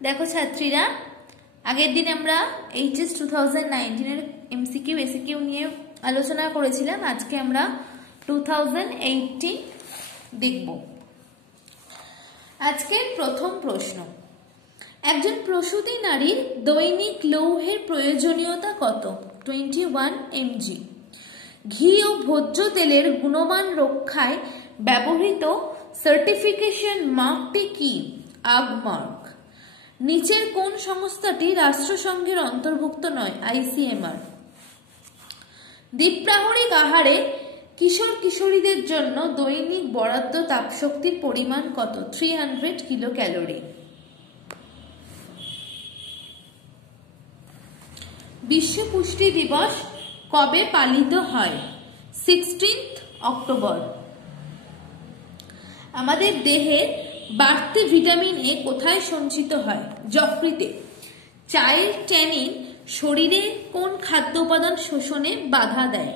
देखो छात्रीरा আগের দিন আমরা এইচএস 2019 এর এমসিকিউ এসিকিউ নিয়ে আলোচনা করেছিলাম। আজকে আমরা 2018 দেখব। আজকের প্রথম প্রশ্ন, একজন প্রসূতি নারীর দৈনিক লৌহের প্রয়োজনীয়তা কত? 21 mg। ঘি ও ভোজ্য তেলের গুণমান রক্ষায় ব্যবহৃত সার্টিফিকেশন মার্কটি কি? আগ মার্ক। নিচের কোন সংস্থাটি রাষ্ট্রসংঘের অন্তর্ভুক্ত নয়? আইসিএমআর। দ্বীপ্রাহরিক আহারে কিশোর কিশোরীদের জন্য দৈনিক বরাদ্দ তাপশক্তির পরিমাণ কত? 300 কিলো ক্যালোরি। বিশ্ব পুষ্টি দিবস কবে পালিত হয়? 16 অক্টোবর। আমাদের দেহে বাড়তি ভিটামিন এ কোথায় সঞ্চিত হয়? যকৃতে। চাইল্ড ট্যানিন শরীরে কোন খাদ্য উপাদান শোষণে বাধা দেয়?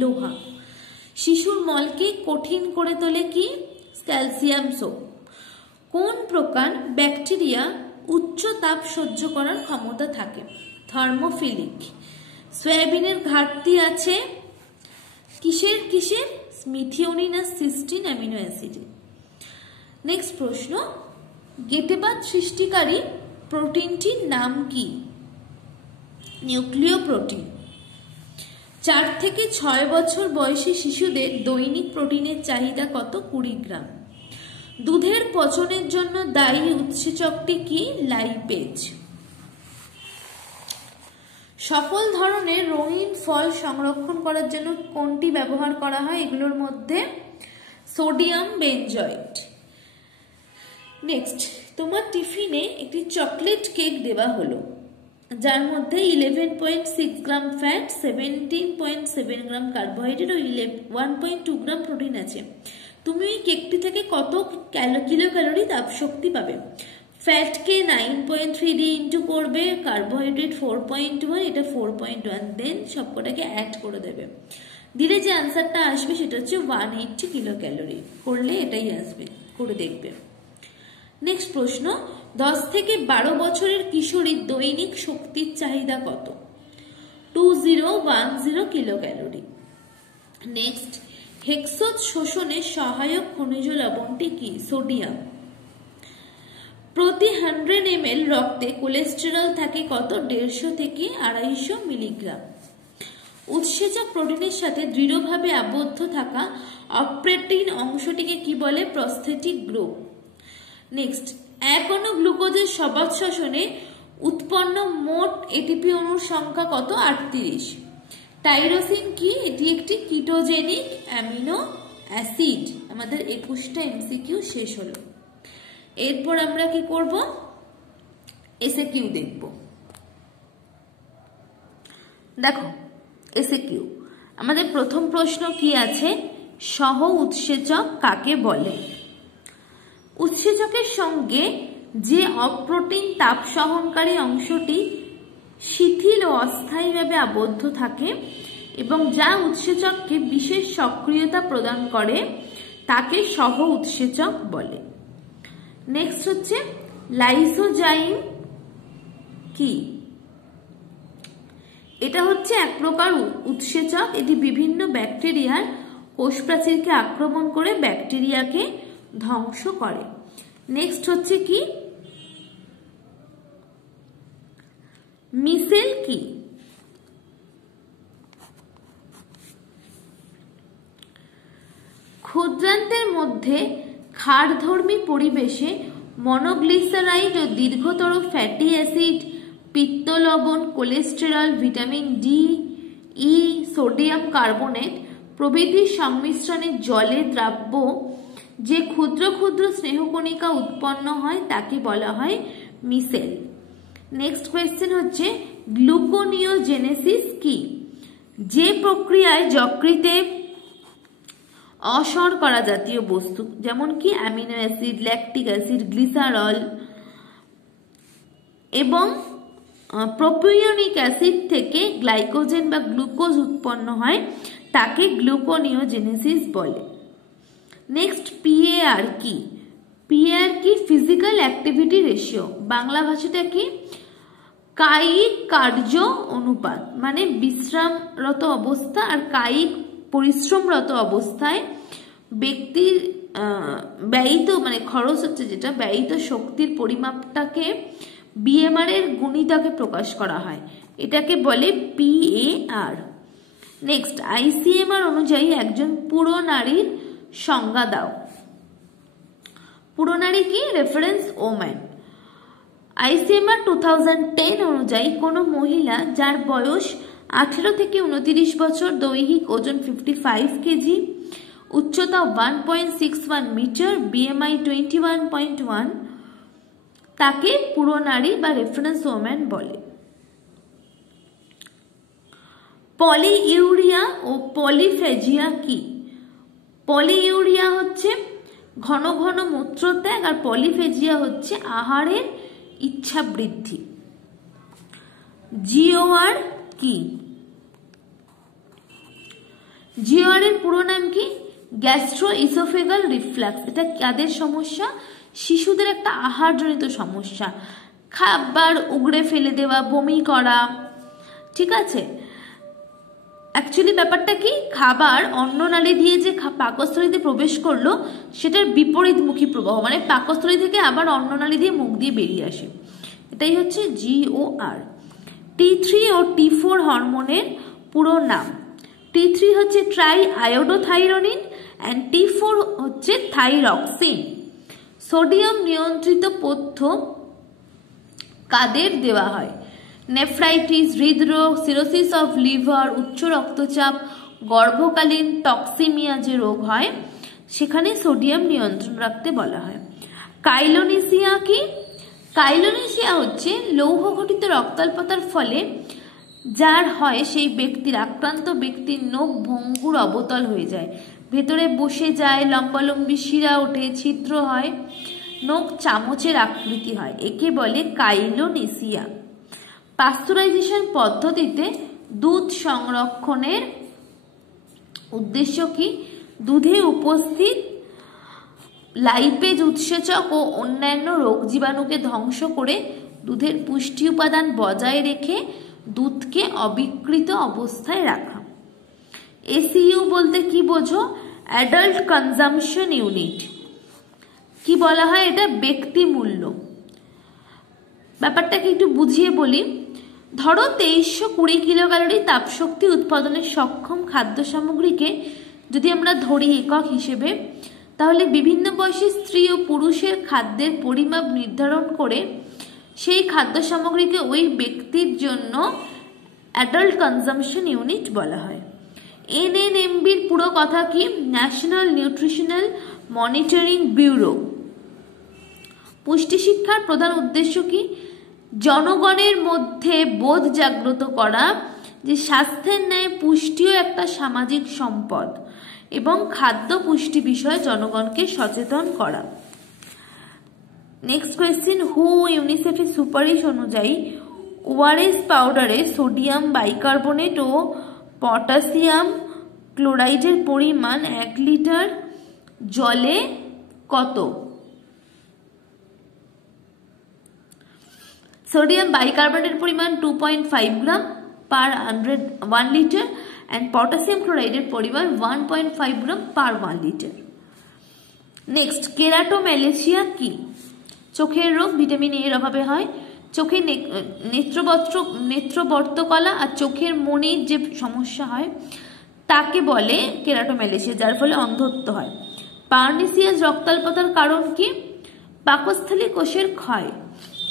লোহা। শিশুর মলকে কঠিন করে তোলে কি? Calcium soap. কোন প্রকার ব্যাকটেরিয়া উচ্চ তাপ সহ্য করার ক্ষমতা থাকে? থার্মোফিলিক। সয়াবিনের ঘাটতি আছে কিসের কিসের? মিথিওনিন আর সিস্টিন অ্যামিনো অ্যাসিডে। নেক্সট প্রশ্ন, গেটেবাত সৃষ্টিকারী প্রোটিনটির নাম কি? নিউক্লিয় প্রোটিন। 4 থেকে 6 বছর বয়সী শিশুদের দৈনিক প্রোটিনের চাহিদা কত? 20 গ্রাম। দুধের পচনের জন্য দায়ী উৎসেচকটি কি? লাইপেজ। সকল ধরনের রঙিন ফল সংরক্ষণ করার জন্য কোনটি ব্যবহার করা হয়? এগুলোর মধ্যে সোডিয়াম বেনজয়েট। নেক্সট, তোমার টিফিনে একটি চকলেট কেক দেওয়া হলো যার মধ্যে 11.6 গ্রাম ফ্যাট, 17.7 গ্রাম কার্বোহাইড্রেট ও 1.2 গ্রাম প্রোটিন আছে। তুমি ওই কেকটি থেকে কত কিলো ক্যালোরি তাপশক্তি পাবে? ফ্যাটকে 9.3 দিয়ে ইন্টু করবে, কার্বোহাইড্রেট 4.1, এটা 4.1, দেন সবকটাকে অ্যাড করে দেবে। দিলে যে আনসারটা আসবে সেটা হচ্ছে 180 কিলো ক্যালোরি। করলে এটাই আসবে, করে দেখবে। নেক্সট প্রশ্ন, 10 থেকে 12 বছরের কিশোরীর দৈনিক শক্তির চাহিদা কত? 2010 কিলো ক্যালোরি। নেক্সট, হেক্সোজ শোষণে সহায়ক খনিজ লবণটি কি? সোডিয়াম। প্রতি 100 ml রক্তে কোলেস্টেরল থাকে কত? 150 থেকে 250 মিলিগ্রাম। উৎসেচক প্রোটিনের সাথে দৃঢ়ভাবে আবদ্ধ থাকা অপ্রোটিন অংশটিকে কি বলে? Prosthetic group. নেক্সট, এক অণু গ্লুকোজের সবাত শ্বসনে উৎপন্ন মোট এটিপি অণুর সংখ্যা কত? 38। টাইরোসিন কি? এটি একটি কিটোজেনিক অ্যামিনো অ্যাসিড। আমাদের 21টা এমসিকিউ শেষ হলো। এরপর আমরা কি করব? এসএকিউ দেখব। দেখো এসএকিউ, আমাদের প্রথম প্রশ্ন কি আছে? সহ উৎসেচক কাকে বলে? উৎসেচকের সঙ্গে যে অপ্রোটিন তাপ সহনকারী অংশটি শিথিল ও অস্থায়ীভাবে আবদ্ধ থাকে এবং যা উৎসেচককে বিশেষ সক্রিয়তা প্রদান করে তাকে সহ উৎসেচক বলে। নেক্সট হচ্ছে লাইসোজাইম কি? এটা হচ্ছে এক প্রকার উৎসেচক। এটি বিভিন্ন ব্যাকটেরিয়ার কোষ প্রাচীরকে আক্রমণ করে ব্যাকটেরিয়াকে ধ্বংস করে। নেক্সট হচ্ছে কি? মিসেল কি? ক্ষুদ্রান্তের মধ্যে ক্ষারধর্মী পরিবেশে মনোগ্লিসারাইড ও দীর্ঘতর ফ্যাটি অ্যাসিড, পিত্ত লবণ, কোলেস্টেরল, ভিটামিন ডি, ই, সোডিয়াম কার্বনেট প্রভৃতির সংমিশ্রণে জলে দ্রাব্য যে ক্ষুদ্র ক্ষুদ্র স্নেহকণিকা উৎপন্ন হয় তাকে বলা হয় মিসেল। নেক্সট কোয়েশ্চেন হচ্ছে গ্লুকোনিওজেনেসিস কি? যে প্রক্রিয়ায় যকৃতে অশর্করা জাতীয় বস্তু যেমন কি amino acid, lactic acid, glycerol এবং প্রোপিওনিক অ্যাসিড থেকে গ্লাইকোজেন বা গ্লুকোজ উৎপন্ন হয় তাকে গ্লুকোনিওজেনেসিস বলে। নেক্সট পিএআর কি? পিআর কি? Physical activity ratio. বাংলা ভাষাটা কি? কায়িক কার্য অনুপাত, মানে বিশ্রামরত অবস্থা আর কায়িক পরিশ্রমরত অবস্থায় ব্যক্তির ব্যয়িত, মানে খরচ হচ্ছে যেটা, ব্যয়িত শক্তির পরিমাপটাকে বিএমআর এর গুণিতকে প্রকাশ করা হয়, এটাকে বলে পিএআর। নেক্সট, আইসিএমআর অনুযায়ী একজন পুরো নারীর সংজ্ঞা দাও। পুরো নারী কি? Reference woman. আইসিএমআর 2010 অনুযায়ী কোনো মহিলা যার বয়স 18 থেকে 29 বছর, দৈহিক ওজন 55 কেজি, উচ্চতা 1.61 মিটার, বিএমআই 21.1, তাকে পুরো নারী বা রেফারেন্স ওম্যান বলে। পলিইউরিয়া ও পলিফেজিয়া কি? পলিইউরিয়া হচ্ছে ঘন ঘন মূত্রত্যাগ, আর পলিফেজিয়া হচ্ছে আহারের ইচ্ছা বৃদ্ধি। জিওআর কি? জিওআর এর পুরো নাম কি? Gastro oesophageal reflux. এটা কাদের সমস্যা? শিশুদের একটা আহারজনিত সমস্যা, খাবার উগড়ে ফেলে দেওয়া, বমি করা, ঠিক আছে। অ্যাকচুয়ালি ব্যাপারটা কি? খাবার অন্ননালী দিয়ে যে পাকস্থলীতে প্রবেশ করলো সেটার বিপরীতমুখী প্রবাহ, মানে পাকস্থলী থেকে আবার অন্ননালী দিয়ে মুখ দিয়ে বেরিয়ে আসে, এটাই হচ্ছে জিওআর। T3 ও T4 হরমোনের পুরো নাম। T3 হচ্ছে ট্রাই আয়োডোথাইরোনিন অ্যান্ড T4 হচ্ছে থাইরক্সিন। সোডিয়াম নিয়ন্ত্রিত পথ্য কাদের দেওয়া হয়? নেফ্রাইটিস, হৃদরোগ, সিরোসিস অফ লিভার, উচ্চ রক্তচাপ, গর্ভকালীন টক্সিমিয়া যে রোগ হয় সেখানে সোডিয়াম নিয়ন্ত্রণ রাখতে বলা হয়। কাইলোনিসিয়া কি? কাইলোনিসিয়া হচ্ছে লৌহ ঘটিত রক্তাল্পতার ফলে যার হয় সেই ব্যক্তির, আক্রান্ত ব্যক্তির নখ ভঙ্গুর অবতল হয়ে যায়, ভেতরে বসে যায়, লম্বালম্বি শিরা ওঠে, ছিদ্র হয়, নখ চামচের আকৃতি হয়, একে বলে কাইলোনিসিয়া। পাস্তুরাইজেশন পদ্ধতিতে দুধ সংরক্ষণের উদ্দেশ্য কি? দুধে উপস্থিত লাইপেজ উৎসেচক ও অন্যান্য রোগ জীবাণুকে ধ্বংস করে দুধের পুষ্টি উপাদান বজায় রেখে দুধকে অবিকৃত অবস্থায় রাখা। এসইউ বলতে কি বোঝো? Adult consumption unit. কি বলা হয় এটা? ব্যক্তি মূল্য। ব্যাপারটাকে একটু বুঝিয়ে বলি। ধরো 2320 কিলোক্যালোরি তাপশক্তি উৎপাদনের সক্ষম খাদ্য সামগ্রীকে যদি আমরা ধরি একক হিসেবে, তাহলে বিভিন্ন বয়সী স্ত্রী ও পুরুষের খাদ্যের পরিমাপ নির্ধারণ করে সেই খাদ্য সামগ্রীকে ওই ব্যক্তির জন্য অ্যাডাল্ট কনজাম্পশন ইউনিট বলা হয়। এনএনএমবির পুরো কথা কি? National nutritional monitoring bureau. পুষ্টি শিক্ষার প্রধান উদ্দেশ্য কি? জনগণের মধ্যে বোধ জাগ্রত করা যে স্বাস্থ্যের ন্যায় পুষ্টিও একটা সামাজিক সম্পদ এবং খাদ্য পুষ্টি বিষয়ে জনগণকে সচেতন করা। নেক্সট কোয়েশ্চেন, হু ইউনিসেফের সুপারিশ অনুযায়ী ওআরএস পাউডারে সোডিয়াম বাইকার্বনেট ও পটাশিয়াম ক্লোরাইডের পরিমাণ 1 লিটার জলে কত? সোডিয়াম বাইকার্বনেটের পরিমাণ 2.5 গ্রাম পার 1 লিটার and potassium chloride এর পরিমাণ 1.5 গ্রাম পার 1 লিটার। নেক্সট, কেরাটোম্যালেশিয়া কি? চোখের রোগ, ভিটামিন এর অভাবে হয়। চোখের নেত্রবর্তকলা আর চোখের মনির যে সমস্যা হয় তাকে বলে কেরাটোম্যালেশিয়া, যার ফলে অন্ধত্ব হয়। পার্নিসিয়াস রক্তাল্পতার কারণ কি? পাকস্থলী কোষের ক্ষয়।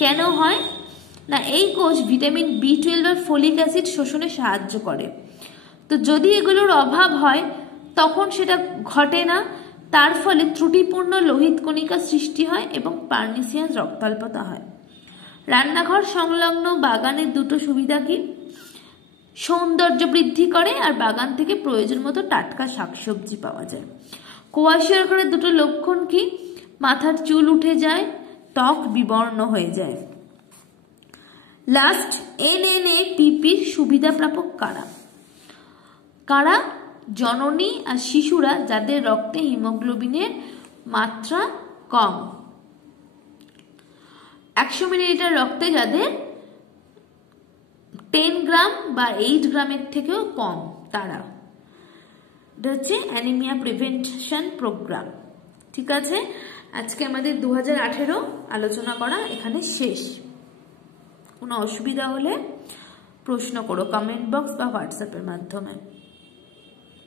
কেন হয় না? এই কোষ ভিটামিন B12 আর ফোলিক অ্যাসিড শোষণে সাহায্য করে, তো যদি এগুলোর অভাব হয় তখন সেটা ঘটে না, তার ফলে ত্রুটিপূর্ণ লোহিত কণিকা সৃষ্টি হয় এবং পার্নিসিয়াস রক্তাল্পতা হয়। রান্নাঘর সংলগ্ন বাগানের দুটো সুবিধা কি? সৌন্দর্য বৃদ্ধি করে আর বাগান থেকে প্রয়োজন মতো টাটকা শাকসবজি পাওয়া যায়। কোয়াশিয়ারকারের দুটো লক্ষণ কি? মাথার চুল উঠে যায়, ত্বক বিবর্ণ হয়ে যায়। লাস্ট, এনএনএপিপির সুবিধা প্রাপক কারা? কারা? জননী আর শিশুরা যাদের রক্তে হিমোগ্লোবিনের মাত্রা কম। 100 মিলিলিটার রক্তে যাদের 10 গ্রাম বা 8 গ্রামের থেকেও কম তারা। এটা হচ্ছে অ্যানিমিয়া প্রিভেনশন প্রোগ্রাম। ঠিক আছে, আজকে আমাদের 2018 আলোচনা করা এখানে শেষ। কোনো অসুবিধা হলে প্রশ্ন করো কমেন্ট বক্স বা হোয়াটসঅ্যাপের মাধ্যমে।